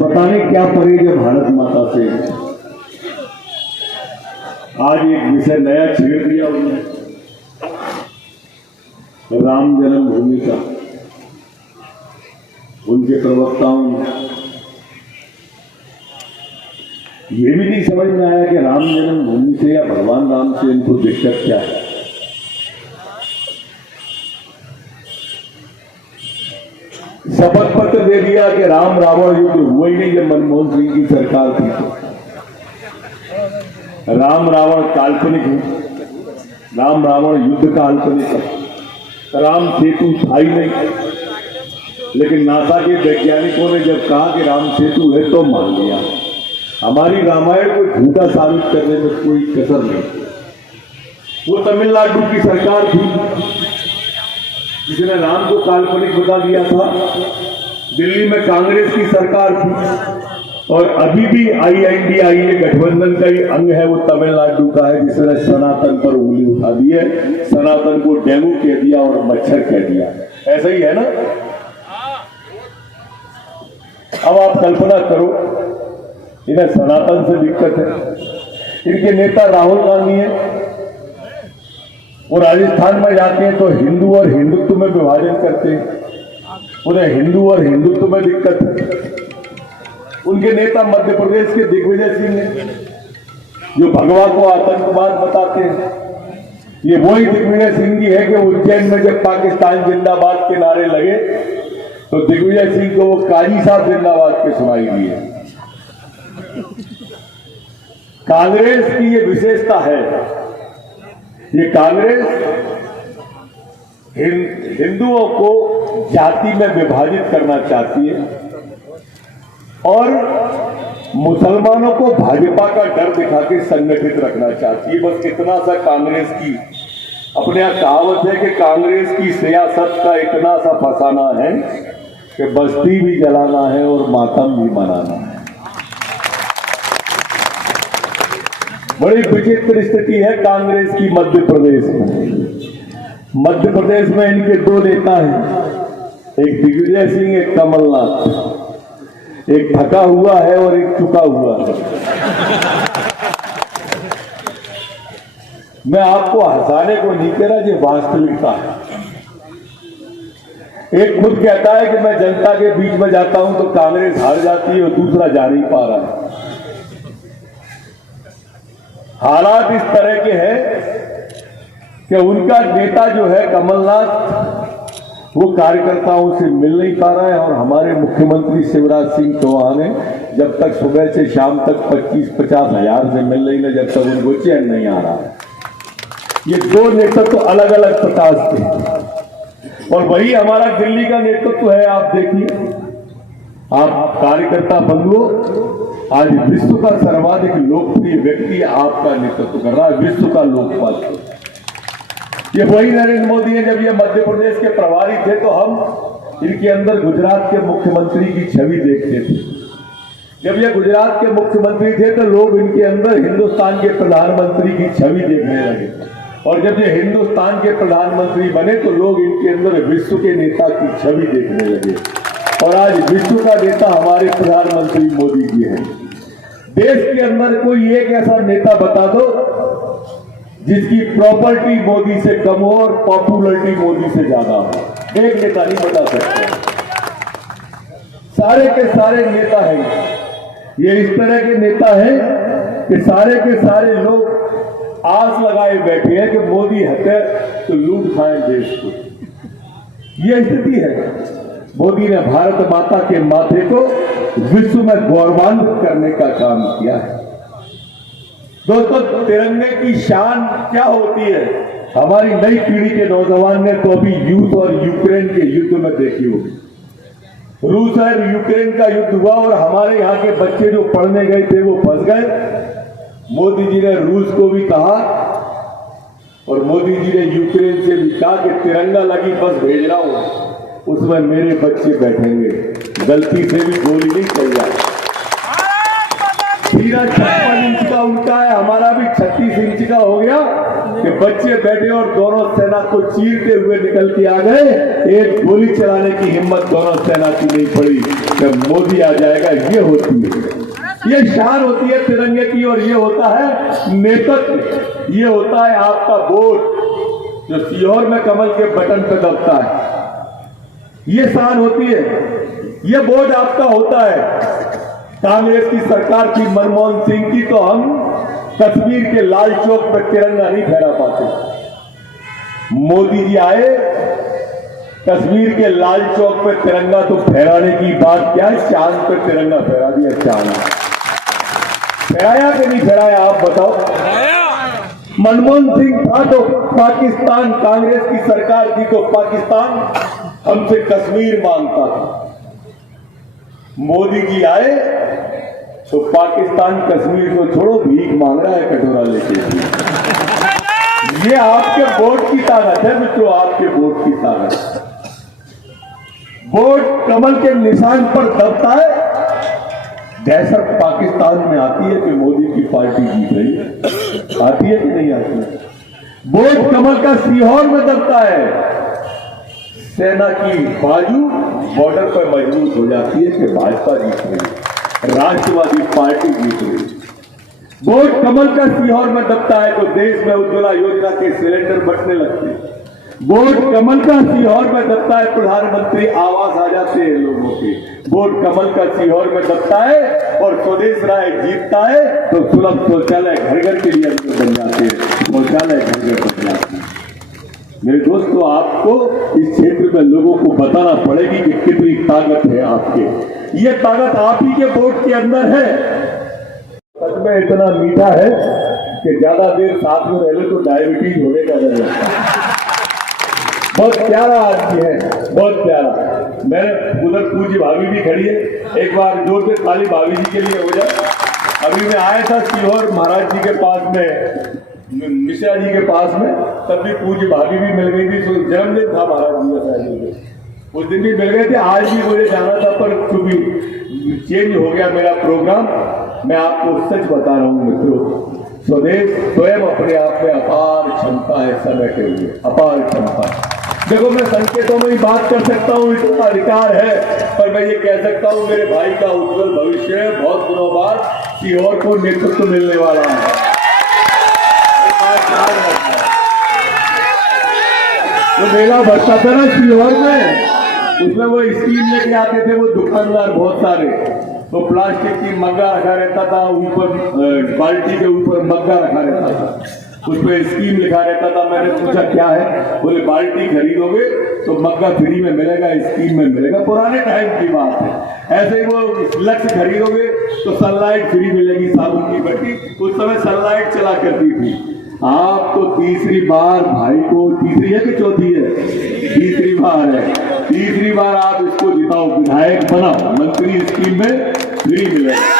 पता नहीं क्या परहेज है भारत माता से। आज एक विषय नया छेड़ दिया उन्होंने, राम जन्मभूमि का। उनके प्रवक्ताओं ये भी नहीं समझ में आया कि राम जन्मभूमि से या भगवान राम से इनको दिक्कत क्या है। शपथ पत्र दे दिया कि राम रावण युद्ध हुआ ही नहीं जब मनमोहन सिंह की सरकार थी। तो राम रावण काल्पनिक है, राम रावण युद्ध काल्पनिक है, राम सेतु था ही नहीं। लेकिन नासा के वैज्ञानिकों ने जब कहा कि राम सेतु है तो मान लिया। हमारी रामायण को झूठा साबित करने में कोई कसर नहीं। वो तमिलनाडु की सरकार थी जिसने राम को काल्पनिक बता दिया था। दिल्ली में कांग्रेस की सरकार थी और अभी भी INDIA गठबंधन का ही अंग है, वो तमिलनाडु का है, जिसने सनातन पर उंगली उठा दी है। सनातन को डेंगू कह दिया और मच्छर कह दिया। ऐसा ही है ना। अब आप कल्पना करो, इन्हें सनातन से दिक्कत है। इनके नेता राहुल गांधी हैं, वो राजस्थान में जाते हैं तो हिंदू और हिंदुत्व में विभाजन करते हैं। उन्हें हिंदू और हिंदुत्व में दिक्कत है। उनके नेता मध्य प्रदेश के दिग्विजय सिंह हैं, जो भगवा को आतंकवाद बताते हैं। ये वही दिग्विजय सिंह जी है कि उज्जैन में जब पाकिस्तान जिंदाबाद के नारे लगे तो दिग्विजय सिंह को वो काजी साहब जिंदाबाद के सुनाई दिए। कांग्रेस की ये विशेषता है, ये कांग्रेस हिंदुओं को जाति में विभाजित करना चाहती है और मुसलमानों को भाजपा का डर दिखा के संगठित रखना चाहती है। बस इतना सा कांग्रेस की अपने यहां कहावत है कि कांग्रेस की सियासत का इतना सा फसाना है कि बस्ती भी जलाना है और मातम भी मनाना है। बड़ी विचित्र स्थिति है कांग्रेस की मध्य प्रदेश में। मध्य प्रदेश में इनके दो नेता हैं, एक दिग्विजय सिंह, एक कमलनाथ। एक थका हुआ है और एक चुका हुआ है। मैं आपको हंसाने को नहीं कह रहा, ये वास्तविकता है। एक खुद कहता है कि मैं जनता के बीच में जाता हूं तो कांग्रेस हार जाती है और दूसरा जा नहीं पा रहा है। हालात इस तरह के हैं कि उनका नेता जो है कमलनाथ, वो कार्यकर्ताओं से मिल नहीं पा रहा है और हमारे मुख्यमंत्री शिवराज सिंह चौहान है, जब तक सुबह से शाम तक 25-50 हजार से मिल रही है, जब तक उनको चैन नहीं आ रहा है। ये दो नेतृत्व तो अलग अलग प्रकार के और वही हमारा दिल्ली का नेतृत्व है। आप देखिए, आप कार्यकर्ता बंगलो, आज विश्व का सर्वाधिक लोकप्रिय व्यक्ति आपका नेतृत्व कर रहा है, विश्व का लोकपाल। ये वही नरेंद्र मोदी है। जब ये मध्य प्रदेश के प्रभारी थे तो हम इनके अंदर गुजरात के मुख्यमंत्री की छवि देखते थे। जब ये गुजरात के मुख्यमंत्री थे तो लोग इनके अंदर हिंदुस्तान के प्रधानमंत्री की छवि देखने लगे और जब ये हिंदुस्तान के प्रधानमंत्री बने तो लोग इनके अंदर विश्व के नेता की छवि देखने लगे और आज विश्व का नेता हमारे प्रधानमंत्री मोदी जी हैं। देश के अंदर कोई एक ऐसा नेता बता दो जिसकी प्रॉपर्टी मोदी से कम हो और पॉपुलरिटी मोदी से ज्यादा हो। एक नेता नहीं बता सकते। सारे के सारे नेता हैं ये इस तरह के नेता हैं कि सारे के सारे लोग आस लगाए बैठे हैं कि मोदी हटे तो लूट खाएं देश को। यह स्थिति है। मोदी ने भारत माता के माथे को विश्व में गौरवान्वित करने का काम किया है। दोस्तों, तिरंगे की शान क्या होती है? हमारी नई पीढ़ी के नौजवान ने तो अभी रूस और यूक्रेन के युद्ध में देखी होगी। रूस और यूक्रेन का युद्ध हुआ और हमारे यहाँ के बच्चे जो पढ़ने गए थे वो फंस गए। मोदी जी ने रूस को भी कहा और मोदी जी ने यूक्रेन से भी कहा कि तिरंगा लगी बस भेज रहा हूं, उसमें मेरे बच्चे बैठेंगे, गलती से भी गोली नहीं चल जाए। 56 इंच का उनका है, हमारा भी 36 इंच का हो गया कि बच्चे बैठे और दोनों सेना को चीरते हुए निकल के आ गए। एक गोली चलाने की हिम्मत दोनों सेना की नहीं पड़ी। जब मोदी आ जाएगा, ये होती है, ये शान होती है तिरंगे की, और ये होता है नेतृत्व, ये होता है आपका वोट जो सीहोर में कमल के बटन पे दबता है। ये शान होती है, ये वोट आपका होता है। कांग्रेस की सरकार थी मनमोहन सिंह की, तो हम कश्मीर के लाल चौक पर तिरंगा नहीं फहरा पाते। मोदी जी आए, कश्मीर के लाल चौक पर तिरंगा तो फहराने की बात क्या है, चांद पर तिरंगा फहरा दिया। चांद फहराया कि नहीं फहराया, आप बताओ। मनमोहन सिंह था तो पाकिस्तान, कांग्रेस की सरकार थी तो पाकिस्तान हमसे कश्मीर मांगता था। मोदी जी आए तो पाकिस्तान कश्मीर को छोड़ो, भीख मांग रहा है कटोरा लेके। ये आपके वोट की ताकत है मित्रों, आपके वोट की ताकत। वोट कमल के निशान पर दबता है, दहशत पाकिस्तान में आती है कि मोदी की पार्टी जीत रही है, आती है कि नहीं आती है। वोट कमल का सीहोर में दबता है, सेना की बाजू बॉर्डर पर मजबूत हो जाती है कि भाजपा जीत रही है, राष्ट्रवादी पार्टी जीत रही है। वोट कमल का सीहोर में दबता है तो देश में उज्ज्वला योजना के सिलेंडर बंटने लगते हैं। वोट कमल का सीहोर में दबता है, प्रधानमंत्री आवास आ जाते हैं लोगों के। वोट कमल का सीहोर में दबता है और स्वदेश राय जीतता है तो सुलभ शौचालय घर घर के लिए बन जाते हैं, शौचालय घर घर बन जाते हैं। मेरे दोस्तों, आपको इस क्षेत्र में लोगों को बताना पड़ेगी कि कितनी ताकत है आपके। ये ताकत आप ही के वोट के अंदर है। सच में इतना मीठा है कि ज्यादा देर साथ में रह ले तो डायबिटीज होने का डर लगता है। बहुत प्यारा आदमी है, बहुत प्यारा। मेरे उधर पूज्य भाभी भी खड़ी है, एक बार जोर से ताली भाभी जी के लिए हो जाए। अभी मैं आया था सीहोर महाराज जी के पास में, मिश्रा जी के पास में, तब भी पूज्य भाभी भी मिल गई थी। जन्मदिन था महाराज जी का शायद, उस दिन भी मिल गए थे। आज भी मुझे जाना था पर क्योंकि चेंज हो गया मेरा प्रोग्राम। मैं आपको सच बता रहा हूँ मित्रों, स्वदेश स्वयं अपने आप में अपार क्षमता है, समेटे हुए अपार क्षमता। देखो, मैं संकेतों में ही बात कर सकता हूँ, इसका अधिकार है, पर मैं ये कह सकता हूँ मेरे भाई का उज्जवल भविष्य है। बहुत दिनों बाद सीहोर को नेतृत्व मिलने वाला है। तो मेला भरता था ना सीहोर में, उसमें वो स्कीम लेके आते थे वो दुकानदार बहुत सारे, तो प्लास्टिक की मग्गा रखा रहता था, ऊपर बाल्टी के ऊपर मग्गा रखा रहता था, उस पर स्कीम लिखा रहता था। मैंने पूछा क्या है, बोले बाल्टी खरीदोगे तो मग्गा फ्री में मिलेगा, स्कीम में मिलेगा। पुराने टाइम की बात है। ऐसे ही वो लक्ष्य खरीदोगे तो सनलाइट फ्री मिलेगी, साबुन की बट्टी, उस समय सनलाइट चला करती थी। आप तो तीसरी बार भाई को, तीसरी है कि चौथी है, तीसरी बार है, तीसरी बार आप इसको जिताओ, विधायक बनाओ, मंत्री स्कीम में फ्री मिलेगा।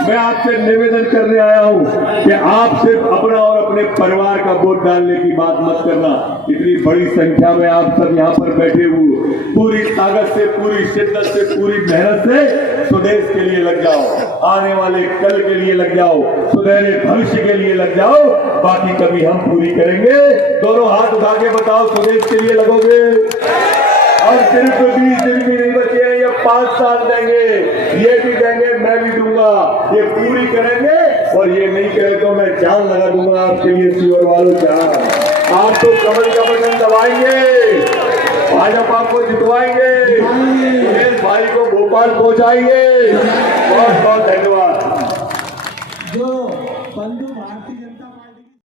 मैं आपसे निवेदन करने आया हूं कि आप सिर्फ अपना और अपने परिवार का वोट डालने की बात मत करना। इतनी बड़ी संख्या में आप सब यहाँ पर बैठे हुए, पूरी ताकत से, पूरी शिद्दत से, पूरी मेहनत से स्वदेश के लिए लग जाओ, आने वाले कल के लिए लग जाओ, सुनहरे भविष्य के लिए लग जाओ। बाकी कभी हम पूरी करेंगे। दोनों हाथ उठा के बताओ, स्वदेश के लिए लगोगे? और सिर्फ 20 दिन भी नहीं बचे हैं, ये 5 साल देंगे, ये भी देंगे, मैं भी दूंगा। ये पूरी करेंगे और ये नहीं करे तो मैं जान लगा दूंगा आपके लिए। सीहोर वालों, जान आप तो कमल का बटन दबाएंगे, भाजपा को जितवाएंगे, सुरेश भाई को भोपाल पहुंचाएंगे। बहुत बहुत धन्यवाद। जो बंधु भारती